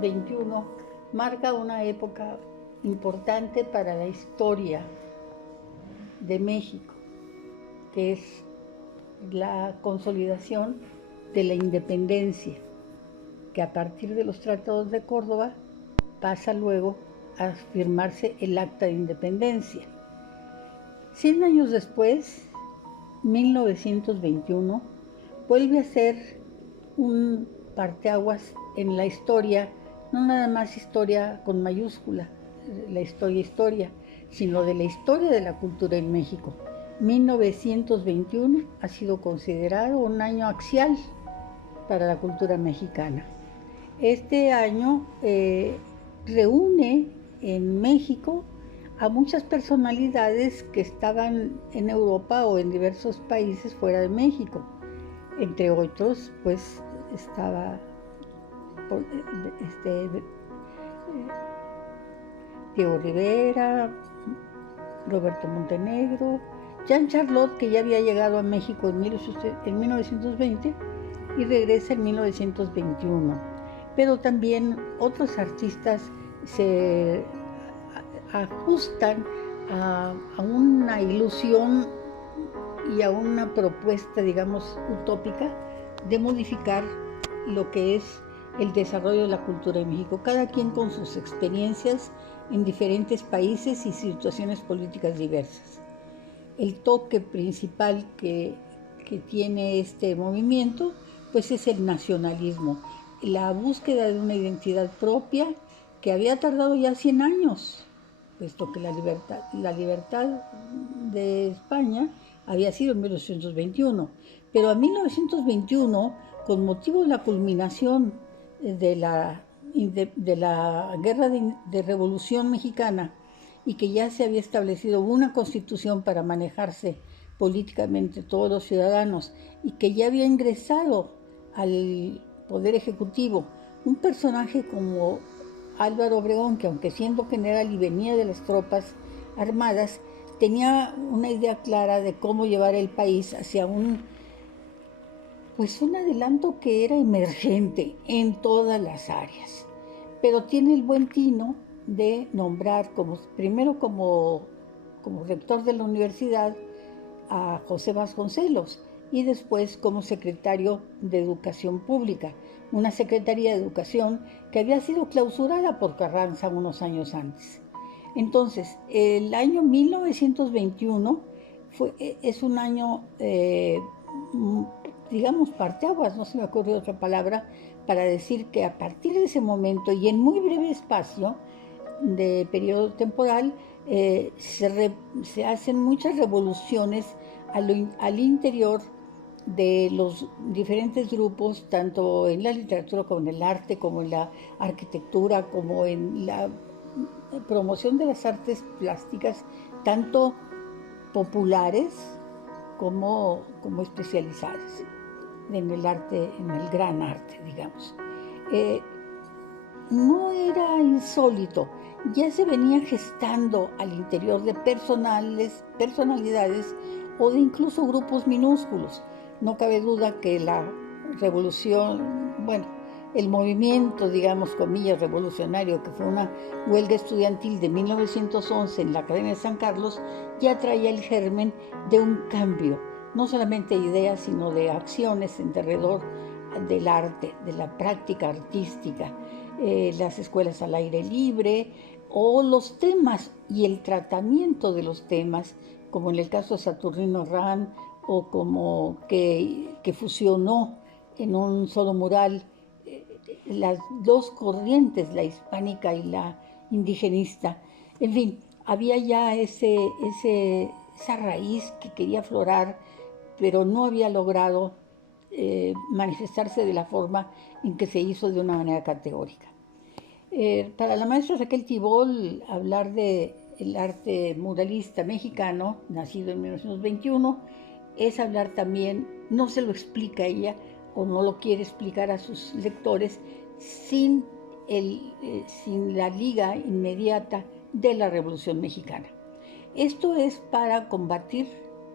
1921 marca una época importante para la historia de México, que es la consolidación de la independencia, que a partir de los tratados de Córdoba pasa luego a firmarse el Acta de Independencia. 100 años después, 1921, vuelve a ser un parteaguas en la historia, no nada más historia con mayúscula, la historia, sino de la historia de la cultura en México. 1921 ha sido considerado un año axial para la cultura mexicana. Este año reúne en México a muchas personalidades que estaban en Europa o en diversos países fuera de México. Entre otros, pues estaba Diego Rivera, Roberto Montenegro, Jean Charlotte, que ya había llegado a México en 1920 y regresa en 1921. Pero también otros artistas se ajustan a una ilusión y a una propuesta, digamos, utópica de modificar lo que es el desarrollo de la cultura en México, cada quien con sus experiencias en diferentes países y situaciones políticas diversas. El toque principal que tiene este movimiento, pues es el nacionalismo, la búsqueda de una identidad propia que había tardado ya 100 años, puesto que la libertad de España había sido en 1921, pero a 1921, con motivo de la culminación de la guerra de revolución mexicana y que ya se había establecido una constitución para manejarse políticamente todos los ciudadanos y que ya había ingresado al poder ejecutivo un personaje como Álvaro Obregón, que aunque siendo general y venía de las tropas armadas, tenía una idea clara de cómo llevar el país hacia un adelanto que era emergente en todas las áreas. Pero tiene el buen tino de nombrar primero como rector de la universidad a José Vasconcelos y después como secretario de Educación Pública, una secretaría de Educación que había sido clausurada por Carranza unos años antes. Entonces, el año 1921 es un año, digamos, parteaguas, no se me ocurrió otra palabra, para decir que a partir de ese momento y en muy breve espacio de periodo temporal, se hacen muchas revoluciones al interior de los diferentes grupos, tanto en la literatura como en el arte, como en la arquitectura, como en la promoción de las artes plásticas, tanto populares como especializadas en el arte, en el gran arte, digamos. No era insólito, ya se venía gestando al interior de personalidades o de incluso grupos minúsculos. No cabe duda que la revolución, el movimiento, digamos, comillas, revolucionario, que fue una huelga estudiantil de 1911 en la Academia de San Carlos, ya traía el germen de un cambio, no solamente de ideas, sino de acciones en derredor del arte, de la práctica artística, las escuelas al aire libre o los temas y el tratamiento de los temas, como en el caso de Saturnino Ran, o como que fusionó en un solo mural las dos corrientes, la hispánica y la indigenista. En fin, había ya esa raíz que quería aflorar, pero no había logrado manifestarse de la forma en que se hizo de una manera categórica. Para la maestra Raquel Tibol, hablar del arte muralista mexicano, nacido en 1921, es hablar también, no se lo explica ella o no lo quiere explicar a sus lectores sin la liga inmediata de la Revolución Mexicana. Esto es para combatir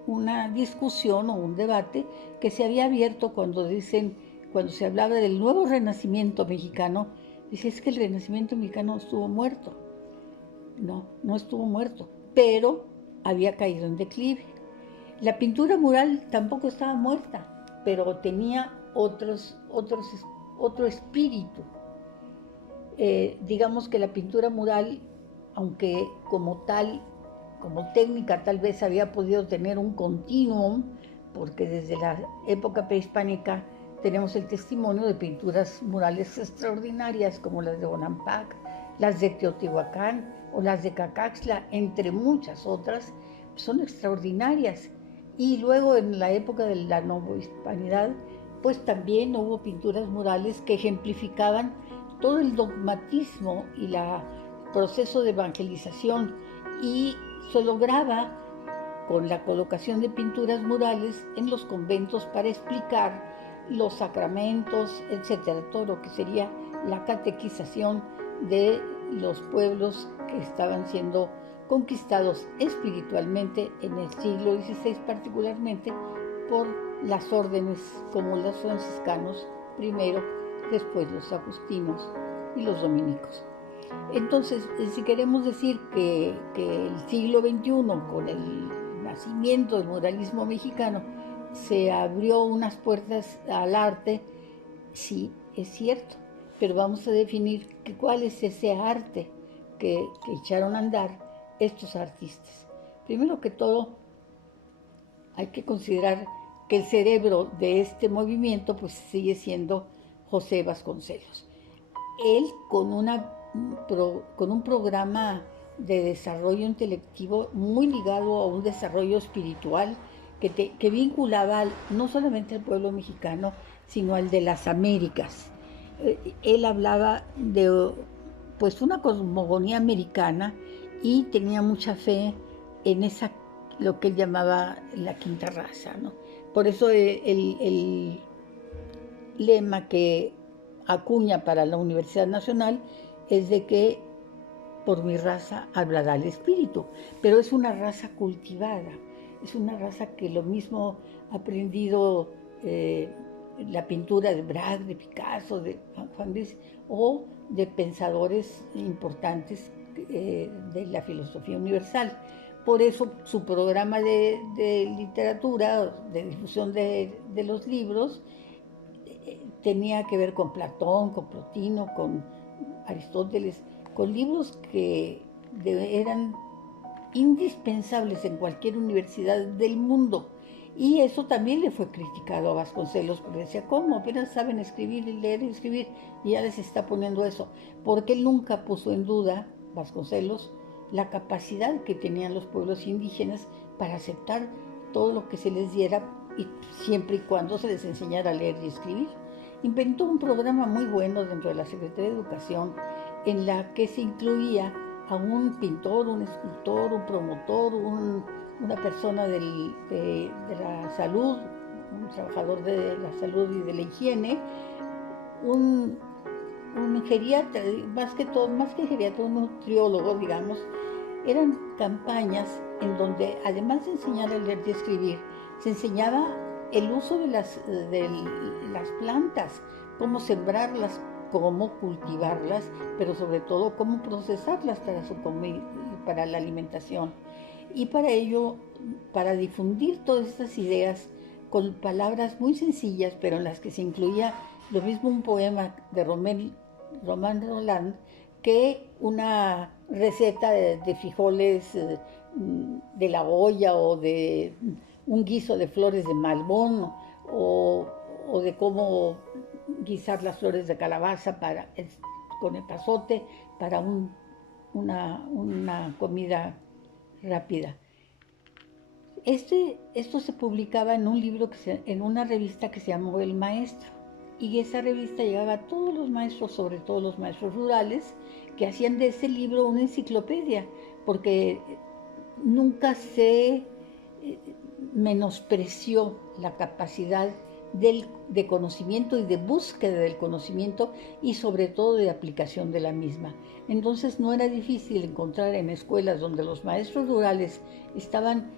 una discusión o un debate que se había abierto cuando se hablaba del nuevo renacimiento mexicano, Dice, es que el Renacimiento mexicano estuvo muerto. No, no estuvo muerto, pero había caído en declive. La pintura mural tampoco estaba muerta, pero tenía otro espíritu. Digamos que la pintura mural, aunque como tal, como técnica tal vez había podido tener un continuum, porque desde la época prehispánica tenemos el testimonio de pinturas murales extraordinarias como las de Bonampak, las de Teotihuacán o las de Cacaxtla, entre muchas otras, son extraordinarias. Y luego en la época de la novohispanidad, pues también hubo pinturas murales que ejemplificaban todo el dogmatismo y el proceso de evangelización, y se lograba con la colocación de pinturas murales en los conventos para explicar los sacramentos, etcétera, todo lo que sería la catequización de los pueblos que estaban siendo conquistados espiritualmente en el siglo XVI, particularmente por las órdenes como los franciscanos primero, después los agustinos y los dominicos. Entonces, si queremos decir que el siglo XXI, con el nacimiento del muralismo mexicano, se abrió unas puertas al arte, sí, es cierto, pero vamos a definir cuál es ese arte que echaron a andar estos artistas. Primero que todo, hay que considerar que el cerebro de este movimiento pues sigue siendo José Vasconcelos. Él con un programa de desarrollo intelectivo muy ligado a un desarrollo espiritual que vinculaba no solamente al pueblo mexicano, sino al de las Américas. Él hablaba de pues una cosmogonía americana y tenía mucha fe en esa, lo que él llamaba la quinta raza, ¿no? Por eso el lema que acuña para la Universidad Nacional es de que por mi raza hablará el espíritu, pero es una raza cultivada, es una raza que lo mismo ha aprendido la pintura de Braque, de Picasso, de Juan Gris, o de pensadores importantes de la filosofía universal. Por eso su programa de literatura, de difusión de los libros, tenía que ver con Platón, con Plotino, con Aristóteles, con libros que eran indispensables en cualquier universidad del mundo. Y eso también le fue criticado a Vasconcelos, porque decía, ¿cómo? Apenas saben escribir y leer y escribir, y ya les está poniendo eso. Porque él nunca puso en duda, Vasconcelos, la capacidad que tenían los pueblos indígenas para aceptar todo lo que se les diera, y siempre y cuando se les enseñara a leer y escribir. Inventó un programa muy bueno dentro de la Secretaría de Educación, en la que se incluía a un pintor, un escultor, un promotor, una persona de la salud, un trabajador de la salud y de la higiene, un geriatra, más que geriatra, un nutriólogo, digamos. Eran campañas en donde, además de enseñar a leer y escribir, se enseñaba el uso de las plantas, cómo sembrarlas, cómo cultivarlas, pero sobre todo cómo procesarlas para la alimentación. Y para ello, para difundir todas estas ideas con palabras muy sencillas, pero en las que se incluía lo mismo un poema de Román Roland que una receta de frijoles de la olla, o de un guiso de flores de malbón, o de cómo guisar las flores de calabaza con epazote para una comida rápida. Esto se publicaba en un libro, en una revista que se llamó El Maestro, y esa revista llegaba a todos los maestros, sobre todo los maestros rurales, que hacían de ese libro una enciclopedia, porque nunca se menospreció la capacidad de conocimiento y de búsqueda del conocimiento, y sobre todo de aplicación de la misma. Entonces no era difícil encontrar en escuelas donde los maestros rurales estaban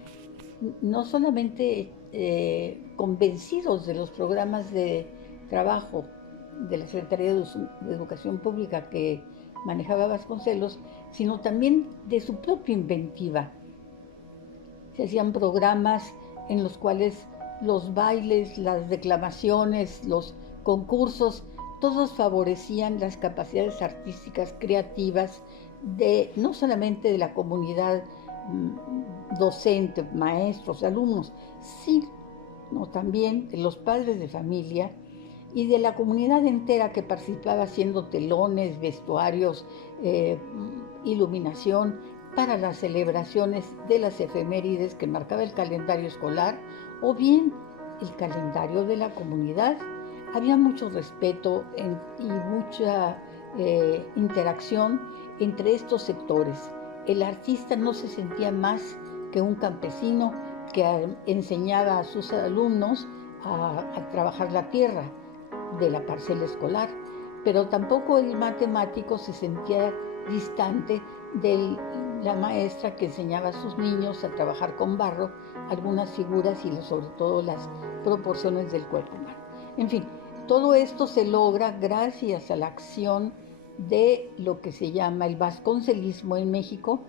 no solamente convencidos de los programas de trabajo de la Secretaría de Educación Pública que manejaba Vasconcelos, sino también de su propia inventiva. Se hacían programas en los cuales los bailes, las declamaciones, los concursos, todos favorecían las capacidades artísticas, creativas, no solamente de la comunidad docente, maestros, alumnos, sino también de los padres de familia y de la comunidad entera que participaba haciendo telones, vestuarios, iluminación para las celebraciones de las efemérides que marcaba el calendario escolar o bien el calendario de la comunidad. Había mucho respeto y mucha interacción entre estos sectores. El artista no se sentía más que un campesino que enseñaba a sus alumnos a trabajar la tierra de la parcela escolar, pero tampoco el matemático se sentía distante de la maestra que enseñaba a sus niños a trabajar con barro, algunas figuras y sobre todo las proporciones del cuerpo humano. En fin, todo esto se logra gracias a la acción de lo que se llama el vasconcelismo en México,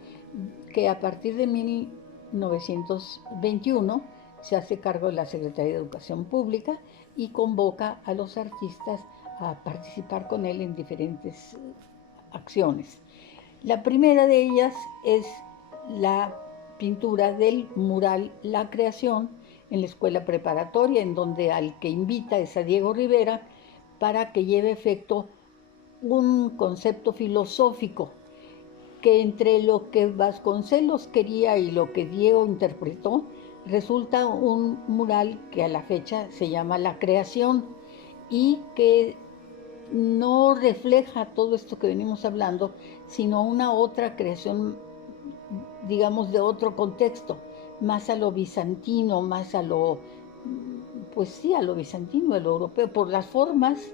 que a partir de 1921 se hace cargo de la Secretaría de Educación Pública y convoca a los artistas a participar con él en diferentes acciones. La primera de ellas es la pintura del mural La Creación en la escuela preparatoria, en donde al que invita es a Diego Rivera para que lleve a efecto un concepto filosófico que entre lo que Vasconcelos quería y lo que Diego interpretó, resulta un mural que a la fecha se llama La Creación y que no refleja todo esto que venimos hablando, sino una otra creación, digamos, de otro contexto, más a lo bizantino, más a lo, pues sí, a lo bizantino, a lo europeo, por las formas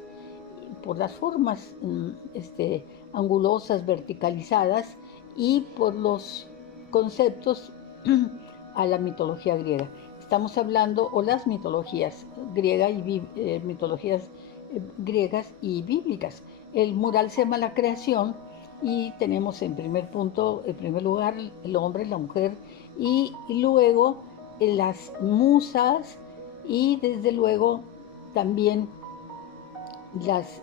angulosas, verticalizadas y por los conceptos a la mitología griega. Estamos hablando, o las mitologías mitologías griegas y bíblicas. El mural se llama La Creación y tenemos en primer lugar el hombre, la mujer y luego las musas y desde luego también las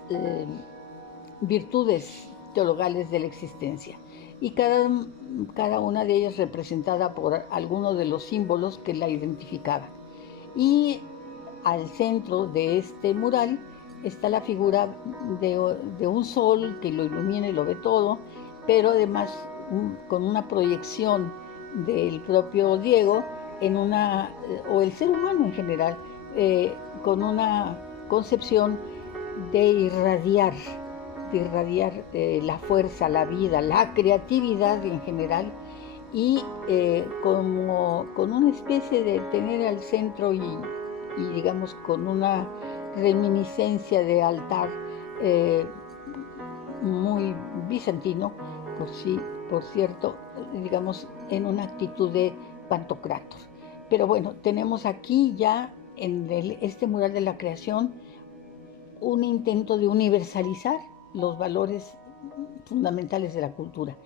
virtudes teologales de la existencia, y cada una de ellas representada por alguno de los símbolos que la identificaban. Y al centro de este mural está la figura de un sol que lo ilumina y lo ve todo, pero además con una proyección del propio Diego o el ser humano en general, con una concepción de irradiar la fuerza, la vida, la creatividad en general, y como con una especie de tener al centro y digamos con una reminiscencia de altar muy bizantino, por cierto, digamos en una actitud de Pantocrator. Pero bueno, tenemos aquí ya en este mural de La Creación un intento de universalizar los valores fundamentales de la cultura.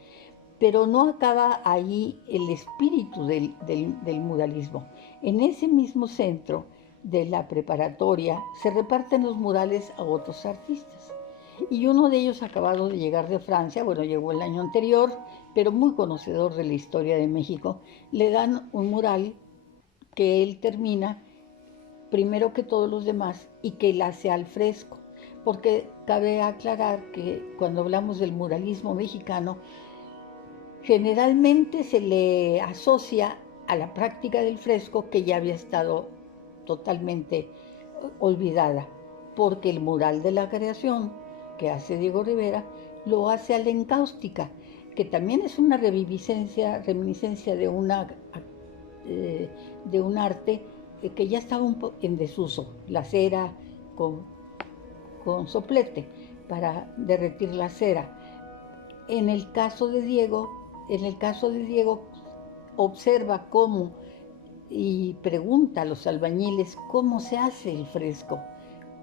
Pero no acaba ahí el espíritu del muralismo. En ese mismo centro de la preparatoria se reparten los murales a otros artistas. Y uno de ellos, acabado de llegar de Francia, llegó el año anterior, pero muy conocedor de la historia de México, le dan un mural que él termina primero que todos los demás y que él hace al fresco, porque cabe aclarar que cuando hablamos del muralismo mexicano, generalmente se le asocia a la práctica del fresco que ya había estado totalmente olvidada, porque el mural de La Creación que hace Diego Rivera lo hace a la encáustica, que también es una reminiscencia de un arte que ya estaba en desuso, la cera con soplete para derretir la cera. En el caso de Diego observa cómo y pregunta a los albañiles cómo se hace el fresco,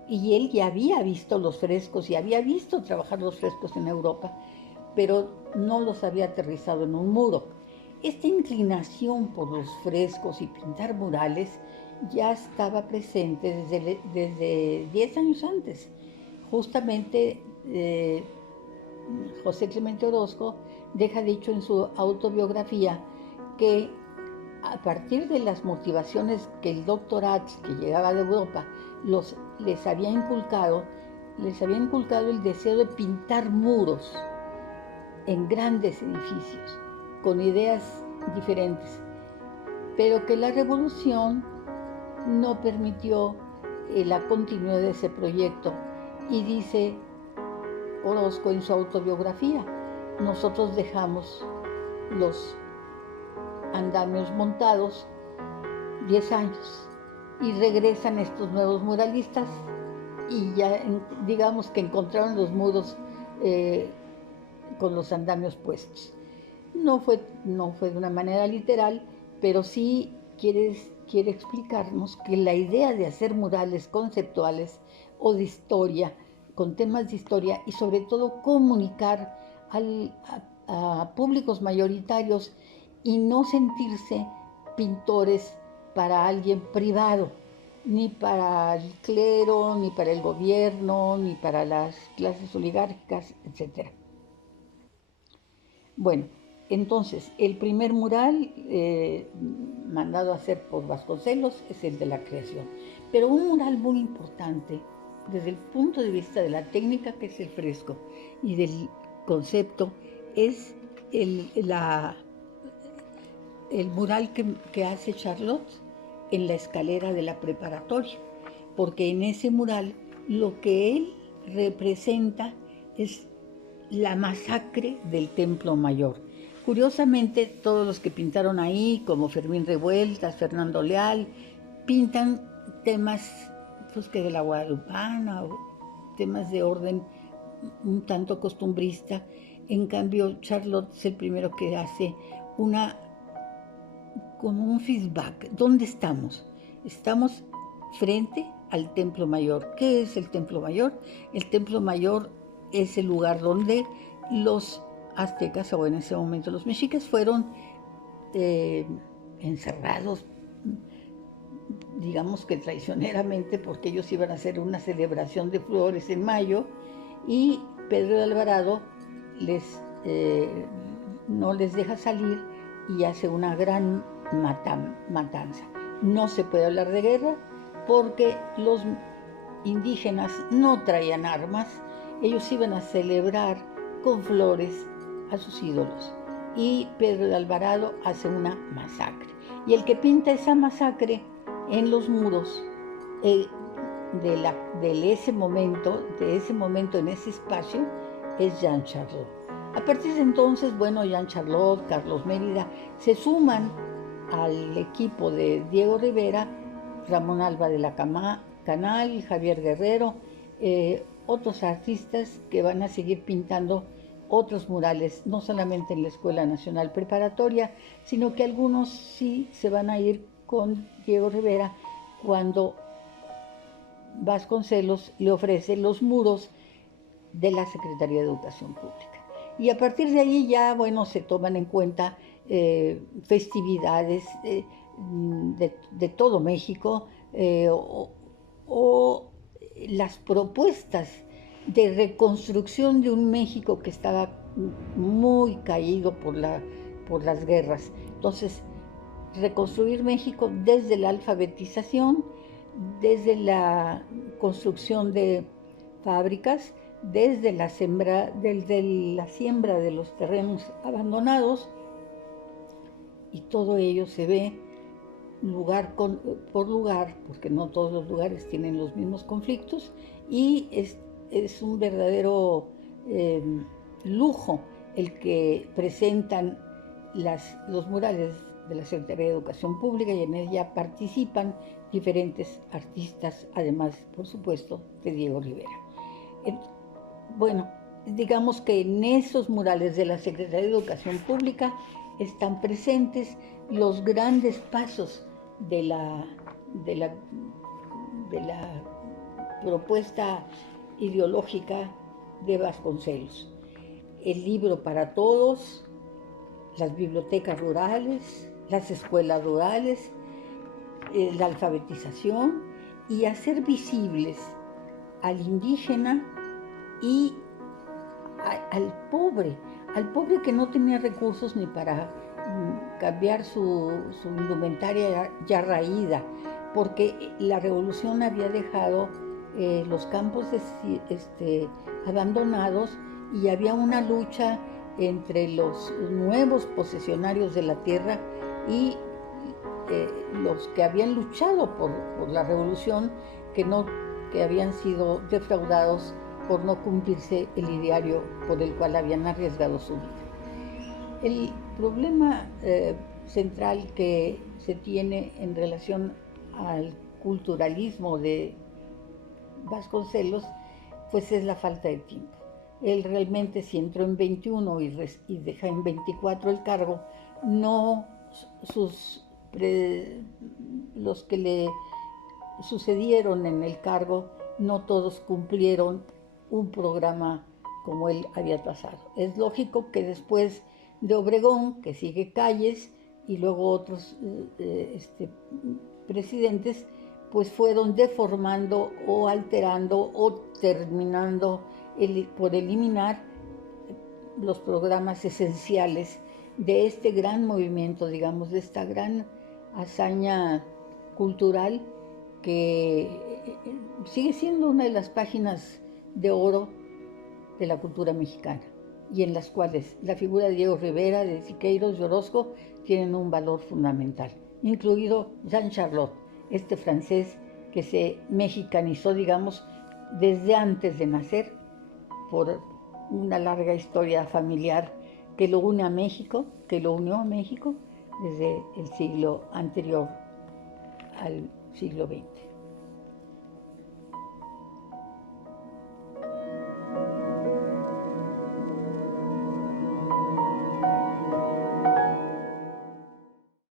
y él ya había visto los frescos y había visto trabajar los frescos en Europa, pero no los había aterrizado en un muro. Esta inclinación por los frescos y pintar murales ya estaba presente desde 10 años antes. Justamente José Clemente Orozco deja dicho en su autobiografía que a partir de las motivaciones que el doctor Atz, que llegaba de Europa, les había inculcado el deseo de pintar muros en grandes edificios, con ideas diferentes, pero que la revolución no permitió la continuidad de ese proyecto. Y dice Orozco en su autobiografía, nosotros dejamos los andamios montados 10 años y regresan estos nuevos muralistas y ya digamos que encontraron los muros con los andamios puestos. No fue de una manera literal, pero sí quiere explicarnos que la idea de hacer murales conceptuales o de historia, con temas de historia y sobre todo comunicar a públicos mayoritarios y no sentirse pintores para alguien privado, ni para el clero, ni para el gobierno, ni para las clases oligárquicas, etc. Bueno, entonces, el primer mural mandado a hacer por Vasconcelos es el de la creación. Pero un mural muy importante desde el punto de vista de la técnica, que es el fresco, y del concepto, es el mural que hace Charlotte en la escalera de la preparatoria, porque en ese mural lo que él representa es la masacre del Templo Mayor. Curiosamente, todos los que pintaron ahí, como Fermín Revueltas, Fernando Leal, pintan temas pues, que de la guadalupana o temas de orden un tanto costumbrista. En cambio, Charlotte es el primero que hace como un feedback. ¿Dónde estamos? Estamos frente al Templo Mayor. ¿Qué es el Templo Mayor? El Templo Mayor es el lugar donde los aztecas, o en ese momento los mexicas, fueron encerrados, digamos que traicioneramente, porque ellos iban a hacer una celebración de flores en mayo y Pedro de Alvarado no les deja salir y hace una gran matanza. No se puede hablar de guerra porque los indígenas no traían armas, ellos iban a celebrar con flores a sus ídolos. Y Pedro de Alvarado hace una masacre. Y el que pinta esa masacre en los muros de ese momento, en ese espacio, es Jean Charlot. A partir de entonces, bueno, Jean Charlot, Carlos Mérida, se suman al equipo de Diego Rivera, Ramón Alba de la Canal, Javier Guerrero, otros artistas que van a seguir pintando otros murales, no solamente en la Escuela Nacional Preparatoria, sino que algunos sí se van a ir con Diego Rivera cuando Vasconcelos le ofrece los muros de la Secretaría de Educación Pública. Y a partir de ahí ya, bueno, se toman en cuenta festividades de todo México o las propuestas de reconstrucción de un México que estaba muy caído por las guerras. Entonces, reconstruir México desde la alfabetización, desde la construcción de fábricas, desde la siembra de los terrenos abandonados, y todo ello se ve lugar por lugar, porque no todos los lugares tienen los mismos conflictos, y es un verdadero lujo el que presentan los murales de la Secretaría de Educación Pública, y en ella participan diferentes artistas, además, por supuesto, de Diego Rivera. Bueno, digamos que en esos murales de la Secretaría de Educación Pública están presentes los grandes pasos de la propuesta ideológica de Vasconcelos. El libro para todos, las bibliotecas rurales, las escuelas rurales, la alfabetización y hacer visibles al indígena y al pobre que no tenía recursos ni para cambiar su indumentaria ya raída, porque la revolución había dejado los campos abandonados y había una lucha entre los nuevos posesionarios de la tierra y los que habían luchado por la revolución, que habían sido defraudados por no cumplirse el ideario por el cual habían arriesgado su vida. El problema central que se tiene en relación al culturalismo de Vasconcelos, pues es la falta de tiempo. Él realmente, si entró en 21 y deja en 24 el cargo, los que le sucedieron en el cargo, no todos cumplieron un programa como él había trazado. Es lógico que después de Obregón, que sigue Calles, y luego otros presidentes, pues fueron deformando o alterando o terminando por eliminar los programas esenciales de este gran movimiento, digamos, de esta gran hazaña cultural que sigue siendo una de las páginas de oro de la cultura mexicana, y en las cuales la figura de Diego Rivera, de Siqueiros, de Orozco, tienen un valor fundamental, incluido Jean Charlot, este francés que se mexicanizó, digamos, desde antes de nacer, por una larga historia familiar que lo une a México, que lo unió a México desde el siglo anterior al siglo XX.